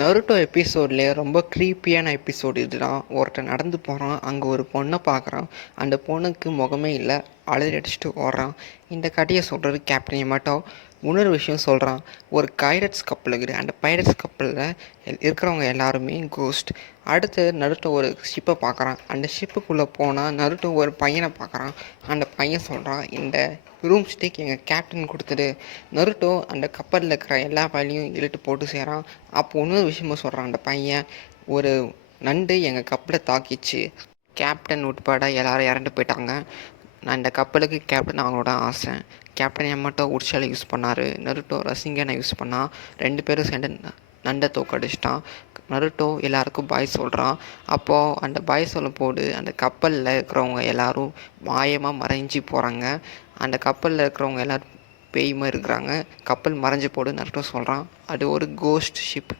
Naruto எபிசோட்லேயே ரொம்ப க்ரீப்பியான episode இதுதான். ஒருத்தன் நடந்து போகிறான், அங்கே ஒரு பொண்ணை பார்க்குறான். அந்த பொண்ணுக்கு முகமே இல்லை, அலறி அடிச்சுட்டு ஓடுறான். இந்த கதையை சொல்கிறது கேப்டன் யமாட்டோ. இன்னொரு விஷயம் சொல்கிறான். ஒரு பைரட்ஸ் கப்பல் இருக்குது, அந்த பைரட்ஸ் கப்பலில் இருக்கிறவங்க எல்லாருமே கோஸ்ட். அடுத்து நருட்டோ ஒரு ஷிப்பை பார்க்குறான். அந்த ஷிப்புக்குள்ளே போனால் நருட்டோ ஒரு பையனை பார்க்குறான். அந்த பையன் சொல்கிறான், இந்த ரூம் ஸ்டிக் எங்கள் கேப்டன் கொடுத்துடு. நருட்டோ அந்த கப்பலில் இருக்கிற எல்லா வேலையும் இழுத்து போட்டு செய்கிறான். அப்போ இன்னொரு விஷயமும் சொல்கிறான் அந்த பையன், ஒரு நண்டு எங்கள் கப்பலை தாக்கிச்சு, கேப்டன் உட்பட எல்லாரும் இறந்து போயிட்டாங்க. நான் இந்த கப்பலுக்கு கேப்டன் அவங்களோட ஆசை. கேப்டன் யமாட்டோ உற்சாலை யூஸ் பண்ணார், நருட்டோ ரசிங்கனை யூஸ் பண்ணால். 2 பேரும் சேர்ந்து நண்டை தோக்கடிச்சிட்டான். நருட்டோ எல்லாருக்கும் பாய் சொல்கிறான். அப்போது அந்த பாய் சொல்லும் போது அந்த கப்பலில் இருக்கிறவங்க எல்லோரும் மாயமாக மறைஞ்சி போகிறாங்க. அந்த கப்பலில் இருக்கிறவங்க எல்லோரும் பேய்மா இருக்கிறாங்க. கப்பல் மறைஞ்சு போடு நருட்டோ சொல்கிறான். அது ஒரு கோஸ்ட் ஷிப்.